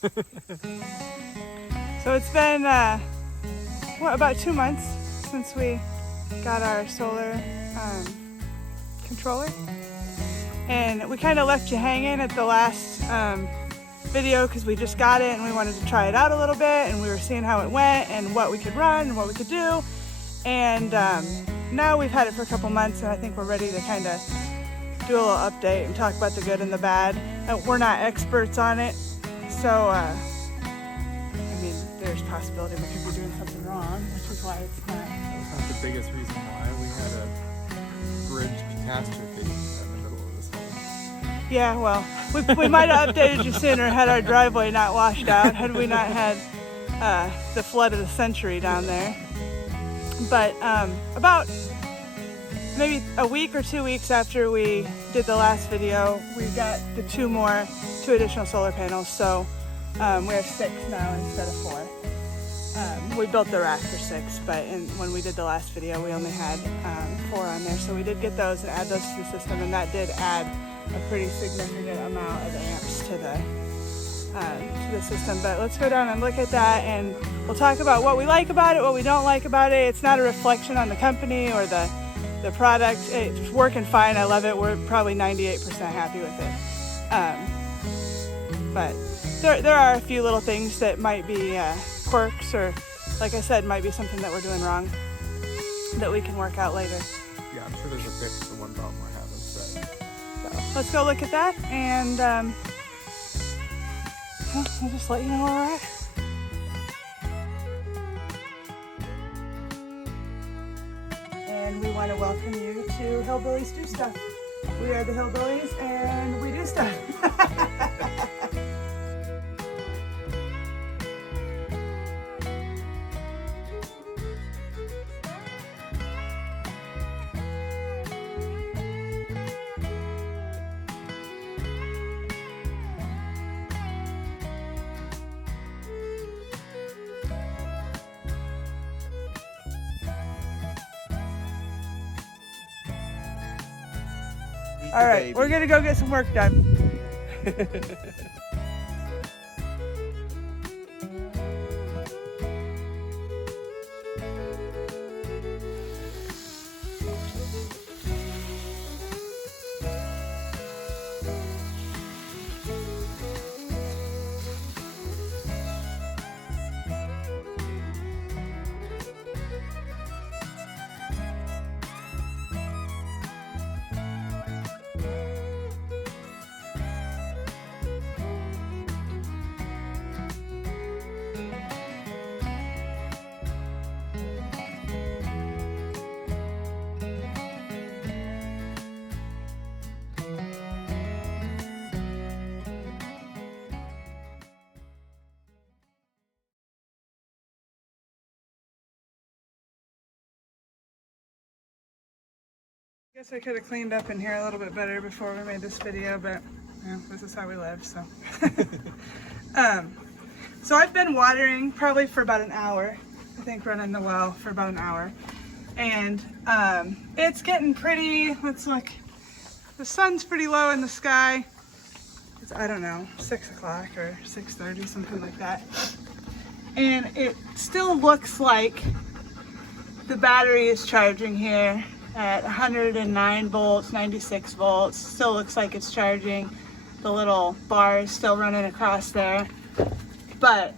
So it's been, what, about 2 months since we got our solar controller. And we kind of left you hanging at the last video because we just got it and we wanted to try it out a little bit, and we were seeing how it went and what we could run and what we could do. And now we've had it for a couple months, and I think we're ready to kind of do a little update and talk about the good and the bad. We're not experts on it, so I mean, there's possibility we could be doing something wrong, which is why it's not. That's not the biggest reason why we had a bridge catastrophe in the middle of this whole. Yeah, well, we might have updated you sooner had our driveway not washed out, had we not had the flood of the century down there. But about maybe a week or 2 weeks after we did the last video, we got the two additional solar panels. So we have 6 now instead of 4. We built the rack for 6, but when we did the last video, we only had 4 on there. So we did get those and add those to the system, and that did add a pretty significant amount of amps to the system. But let's go down and look at that, and we'll talk about what we like about it, what we don't like about it. It's not a reflection on the company or the product. It's working fine. I love it. We're probably 98% happy with it. But there are a few little things that might be quirks, or like I said, might be something that we're doing wrong that we can work out later. Yeah, I'm sure there's a fix for one problem we're having. So let's go look at that, and I'll just let you know where we're at. And we want to welcome you to Hillbillies Do Stuff. We are the Hillbillies, and we do stuff. All right, we're gonna go get some work done. I guess I could have cleaned up in here a little bit better before we made this video, but this is how we live, so. So I've been watering probably for about an hour. I think running the well for about an hour. And it's getting pretty, let's look. The sun's pretty low in the sky. It's, I don't know, 6 o'clock or 6:30, something like that. And it still looks like the battery is charging here at 109 volts, 96 volts. Still looks like it's charging. The little bar is still running across there. But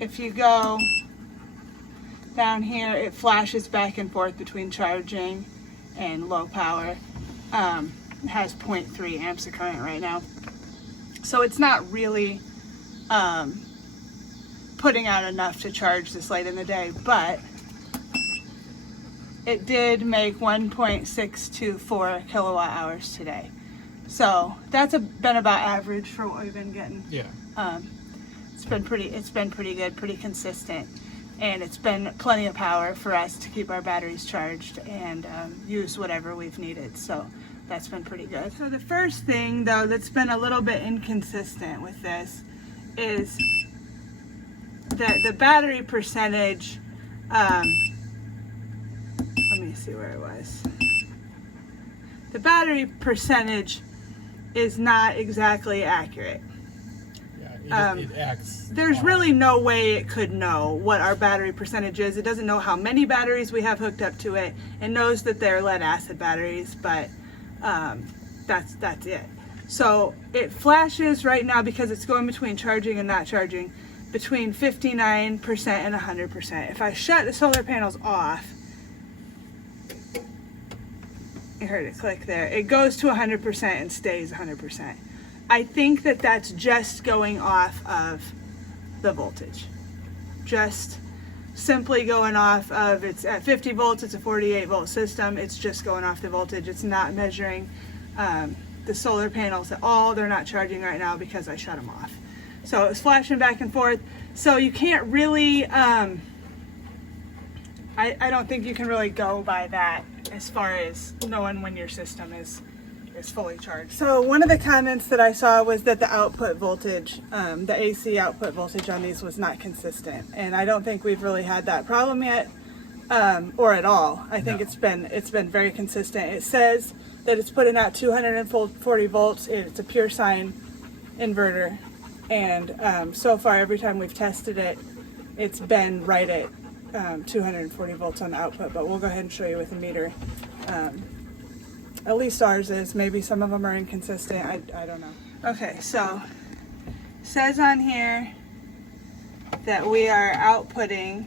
if you go down here, it flashes back and forth between charging and low power. It has 0.3 amps of current right now. So it's not really putting out enough to charge this late in the day, but it did make 1.624 kilowatt hours today. So that's been about average for what we've been getting. yeah, It's been pretty good, pretty consistent, and it's been plenty of power for us to keep our batteries charged and use whatever we've needed. So that's been pretty good. So the first thing though that's been a little bit inconsistent with this is that the battery percentage, let me see where it was. The battery percentage is not exactly accurate. Yeah, it acts. There's really no way it could know what our battery percentage is. It doesn't know how many batteries we have hooked up to it. It knows that they're lead acid batteries, but that's it. So it flashes right now, because it's going between charging and not charging, between 59% and 100%. If I shut the solar panels off, you heard it click there, it goes to 100% and stays 100%. I think that that's just going off of the voltage. Just simply going off of, it's at 50 volts, it's a 48 volt system, it's just going off the voltage. It's not measuring the solar panels at all. They're not charging right now because I shut them off. So it was flashing back and forth. So you can't really, I don't think you can really go by that as far as knowing when your system is fully charged. So one of the comments that I saw was that the output voltage, the AC output voltage on these was not consistent. And I don't think we've really had that problem yet, or at all. I think it's been very consistent. It says that it's putting out 240 volts. It's a pure sine inverter. And so far, every time we've tested it, it's been right at 240 volts on the output. But we'll go ahead and show you with a meter. At least ours is. Maybe some of them are inconsistent. I don't know. Okay, so it says on here that we are outputting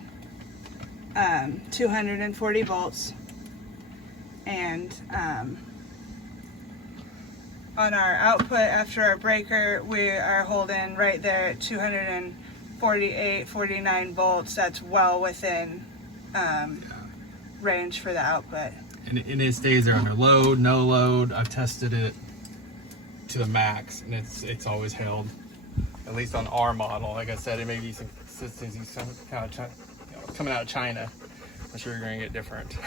240 volts, and on our output after our breaker, we are holding right there at 248, 49 volts. That's well within range for the output. And it stays there under load, no load. I've tested it to the max, and it's always held. At least on our model. Like I said, it may be some consistency, some kind of coming out of China. I'm sure you're going to get different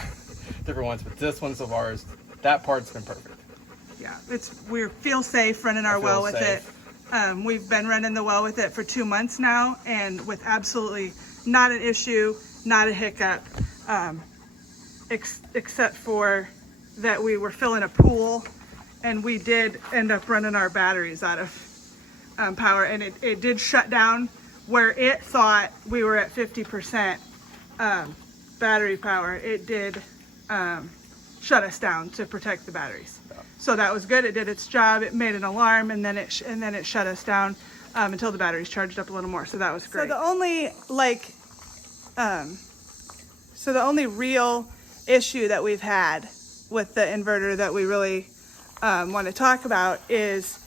ones, but this one so far is, that part's been perfect. Yeah, we feel safe running our well with it. We've been running the well with it for 2 months now, and with absolutely not an issue, not a hiccup. Except for that we were filling a pool, and we did end up running our batteries out of power, and it did shut down where it thought we were at 50% battery power. It did shut us down to protect the batteries. So that was good. It did its job. It made an alarm, and then it shut us down until the batteries charged up a little more. So that was great. So the only real issue that we've had with the inverter that we really want to talk about is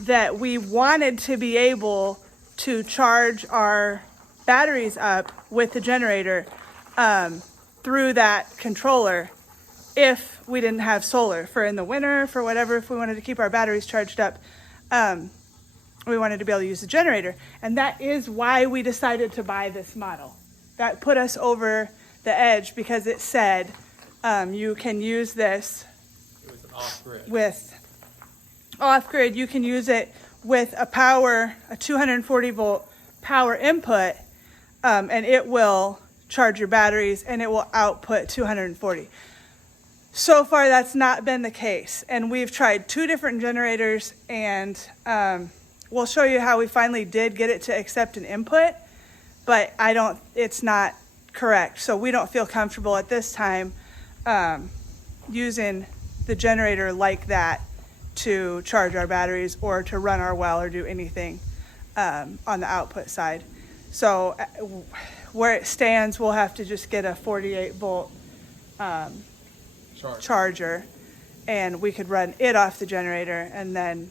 that we wanted to be able to charge our batteries up with the generator through that controller if we didn't have solar for in the winter, for whatever. If we wanted to keep our batteries charged up, we wanted to be able to use the generator. And that is why we decided to buy this model. That put us over the edge, because it said you can use this with off-grid. You can use it with a 240 volt power input, and it will charge your batteries and it will output 240. So far, that's not been the case, and we've tried 2 different generators, and we'll show you how we finally did get it to accept an input, but it's not correct. So we don't feel comfortable at this time using the generator like that to charge our batteries or to run our well or do anything on the output side. So where it stands, we'll have to just get a 48 volt charger, and we could run it off the generator and then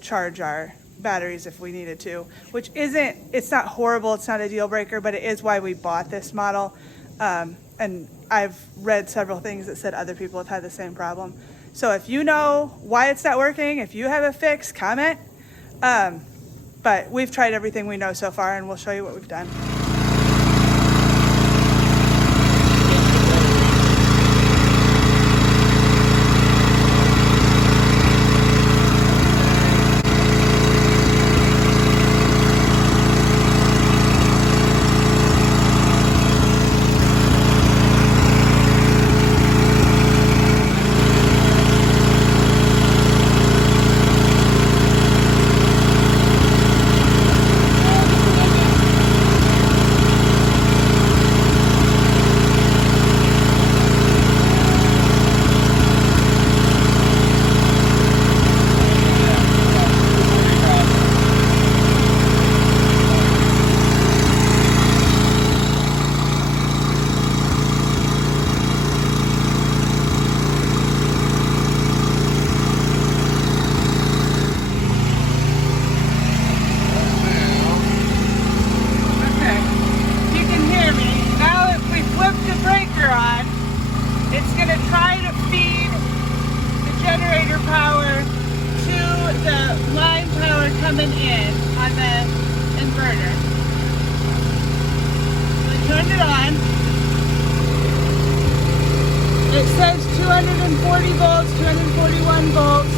charge our batteries if we needed to, which it's not horrible, it's not a deal breaker, but it is why we bought this model. And I've read several things that said other people have had the same problem. So if you know why it's not working, if you have a fix, comment. But we've tried everything we know so far, and we'll show you what we've done. coming in on the inverter. We turned it on. It says 240 volts, 241 volts.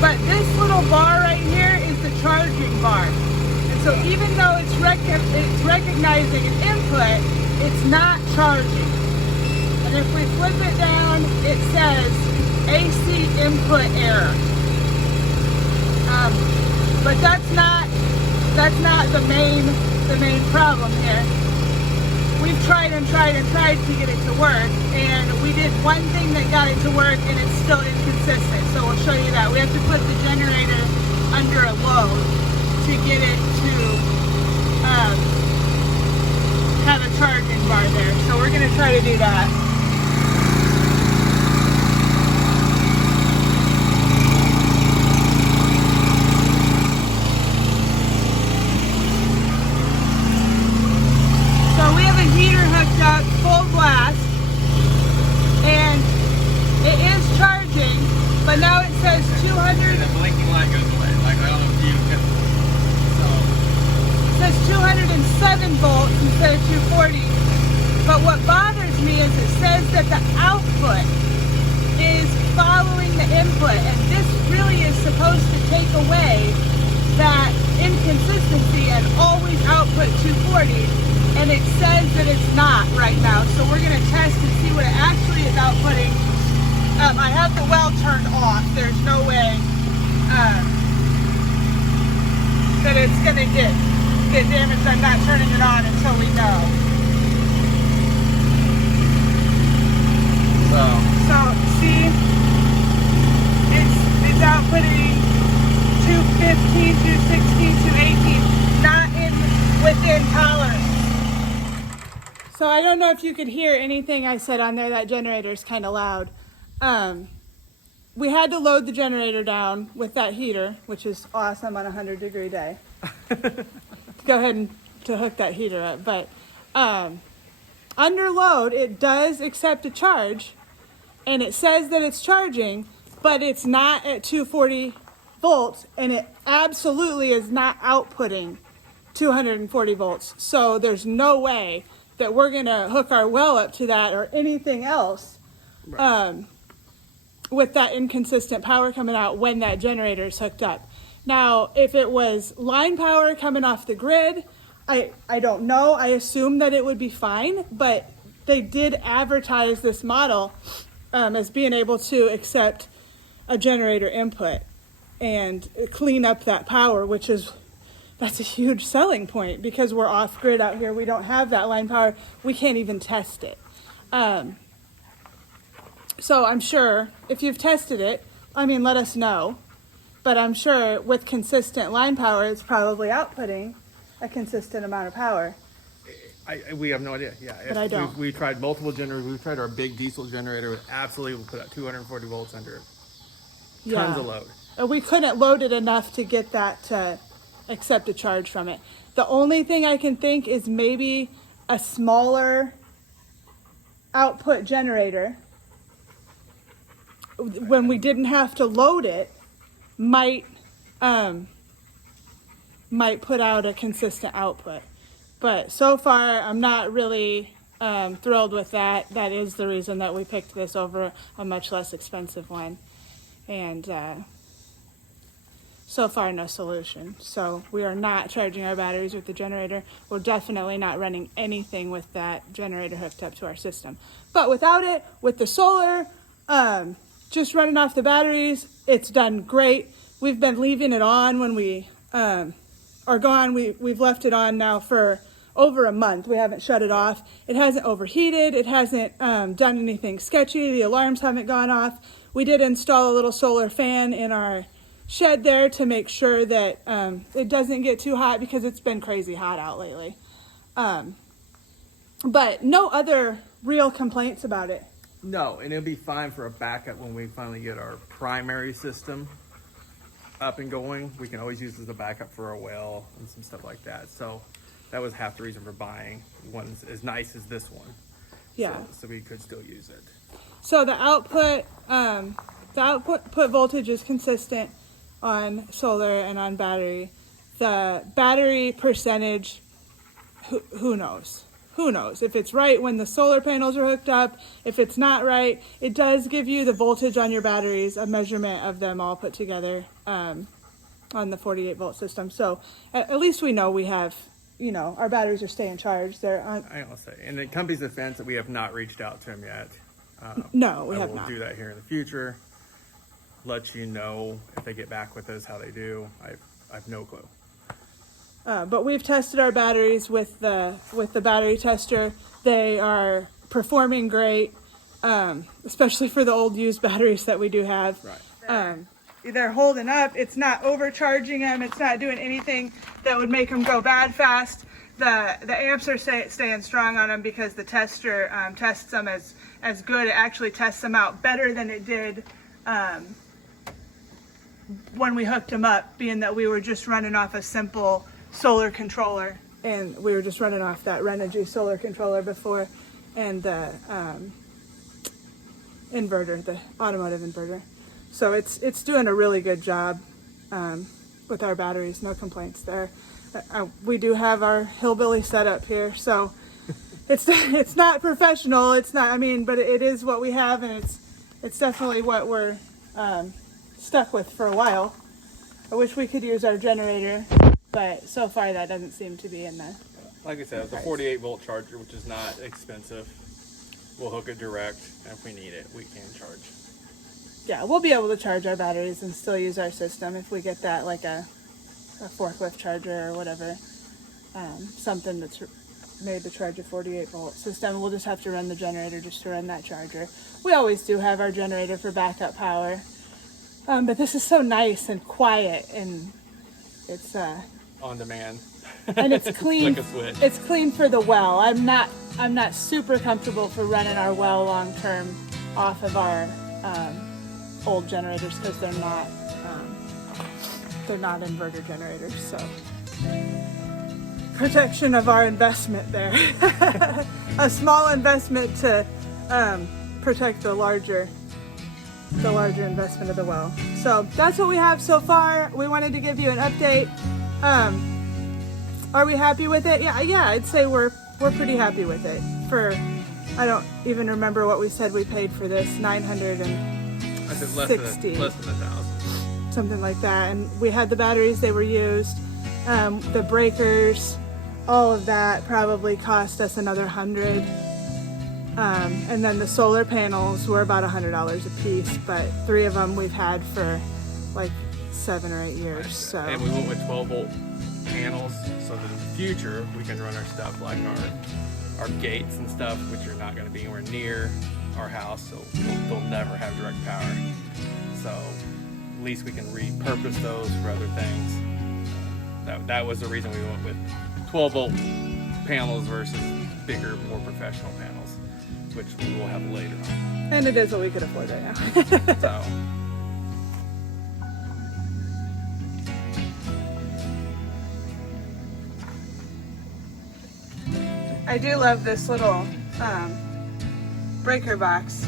But this little bar right here is the charging bar. And so even though it's recognizing an input, it's not charging. And if we flip it down, it says AC input error. But that's not the main problem here. We've tried and tried and tried to get it to work, and we did one thing that got it to work, and it's still inconsistent. So we'll show you that. We have to put the generator under a load to get it to have a charging bar there. So we're going to try to do that. Up full blast, and it is charging, but now it says 200. The blinking light goes away. Like, I don't know if you can. So it says 207 volts instead of 240. But what bothers me is it says that the output is following the input, and this really is supposed to take away that inconsistency and always output 240. And it says that it's not right now, so we're going to test and see what it actually is outputting. I have the well turned off. There's no way that it's going to get damaged. I'm not turning it on until we know. So see, it's outputting 215, 216, 218, not within tolerance. So I don't know if you could hear anything I said on there. That generator is kind of loud. We had to load the generator down with that heater, which is awesome on a 100-degree day. Go ahead and to hook that heater up. But under load, it does accept a charge, and it says that it's charging, but it's not at 240 volts, and it absolutely is not outputting 240 volts. So there's no way that we're going to hook our well up to that or anything else with that inconsistent power coming out when that generator is hooked up. Now, if it was line power coming off the grid, I don't know. I assume that it would be fine, but they did advertise this model as being able to accept a generator input and clean up that power, that's a huge selling point because we're off grid out here. We don't have that line power. We can't even test it. So I'm sure if you've tested it, let us know. But I'm sure with consistent line power, it's probably outputting a consistent amount of power. We have no idea. Yeah, but I don't. We tried multiple generators. We tried our big diesel generator. Absolutely, we put out 240 volts under it. Tons of load. We couldn't load it enough to get that to accept a charge from it. The only thing I can think is maybe a smaller output generator, when we didn't have to load it, might put out a consistent output. But so far, I'm not really thrilled with that. That is the reason that we picked this over a much less expensive one. And so far, no solution. So we are not charging our batteries with the generator. We're definitely not running anything with that generator hooked up to our system. But without it, with the solar, just running off the batteries, it's done great. We've been leaving it on when we are gone. We've left it on now for over a month. We haven't shut it off. It hasn't overheated. It hasn't done anything sketchy. The alarms haven't gone off. We did install a little solar fan in our shed there to make sure that it doesn't get too hot because it's been crazy hot out lately. But no other real complaints about it. No, and it'll be fine for a backup when we finally get our primary system up and going. We can always use it as a backup for our well and some stuff like that. So that was half the reason for buying one as nice as this one. Yeah. So we could still use it. So the output voltage is consistent. on solar and on battery. The battery percentage, who knows? Who knows? If it's right when the solar panels are hooked up, if it's not right, it does give you the voltage on your batteries, a measurement of them all put together on the 48 volt system. So at least we know we have, you know, our batteries are staying charged. They're on. I will say, in the company's defense, that we have not reached out to them yet. No, we have not. We'll do that here in the future. Let you know if they get back with us how they do. I have no clue. But we've tested our batteries with the battery tester. They are performing great, especially for the old used batteries that we do have. Right. They're holding up. It's not overcharging them. It's not doing anything that would make them go bad fast. The amps are staying strong on them because the tester tests them as good. It actually tests them out better than it did when we hooked them up, being that we were just running off a simple solar controller, and we were just running off that Renogy solar controller before, and the inverter, the automotive inverter. So it's doing a really good job with our batteries. No complaints there. We do have our Hillbilly setup here, so it's not professional. It's not. I mean, but it is what we have, and it's definitely what we're stuck with for a while. I wish we could use our generator, but so far that doesn't seem to be in the. Like I said, it's a 48 volt charger, which is not expensive. We'll hook it direct, and if we need it, we can charge. Yeah, we'll be able to charge our batteries and still use our system if we get that, like a forklift charger or whatever, something that's made to charge a 48 volt system. We'll just have to run the generator just to run that charger. We always do have our generator for backup power, but this is so nice and quiet, and it's on demand. And it's clean. Like a switch. It's clean for the well. I'm not super comfortable for running our well long term off of our old generators because they're not inverter generators. So protection of our investment there. A small investment to protect the larger investment of the well. So that's what we have so far. We wanted to give you an update. Are we happy with it? Yeah, I'd say we're pretty happy with it. I don't even remember what we said we paid for this, $960. I said less than 1,000. Something like that. And we had the batteries, they were used. The breakers, all of that probably cost us another $100. And then the solar panels were about $100 a piece, but 3 of them we've had for like 7 or 8 years. So. And we went with 12 volt panels, so that in the future we can run our stuff like our gates and stuff, which are not going to be anywhere near our house, so they'll never have direct power. So at least we can repurpose those for other things. That was the reason we went with 12 volt panels versus bigger, more professional panels, which we will have later on. And it is what we could afford right now. So. I do love this little breaker box.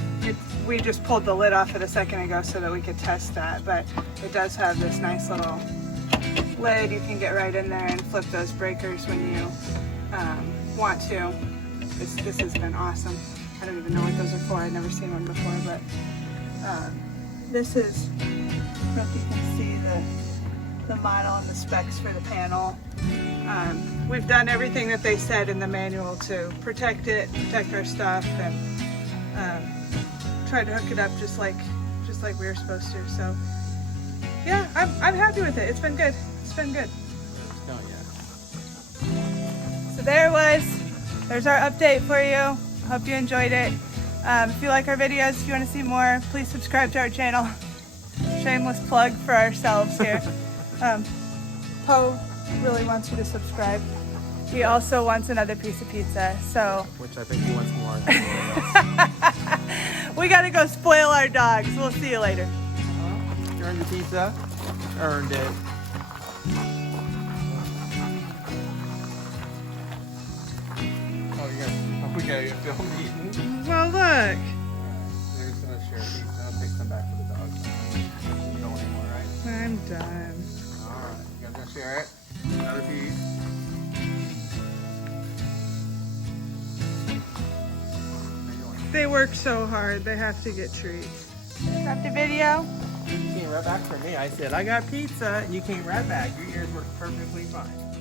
We just pulled the lid off it a second ago so that we could test that, but it does have this nice little lid. You can get right in there and flip those breakers when you want to. This has been awesome. I don't even know what those are for. I've never seen one before, but this is, I don't know if you can see the model and the specs for the panel. We've done everything that they said in the manual to protect our stuff, and tried to hook it up just like we were supposed to. So yeah, I'm happy with it. It's been good. Oh yeah. So there's our update for you. Hope you enjoyed it. If you like our videos, if you want to see more, please subscribe to our channel. Shameless plug for ourselves here. Poe really wants you to subscribe. He also wants another piece of pizza, so. Which I think he wants more. We gotta go spoil our dogs. We'll see you later. You earned the pizza. Earned it. Oh, we gotta film eating. Well, look. They're just gonna share pizza. I'll take some back for the dogs. You don't want any more, right? I'm done. Garrett. Another piece. They work so hard. They have to get treats. Is that the video? You came right back for me. I said, I got pizza. And you came right back. Your ears work perfectly fine.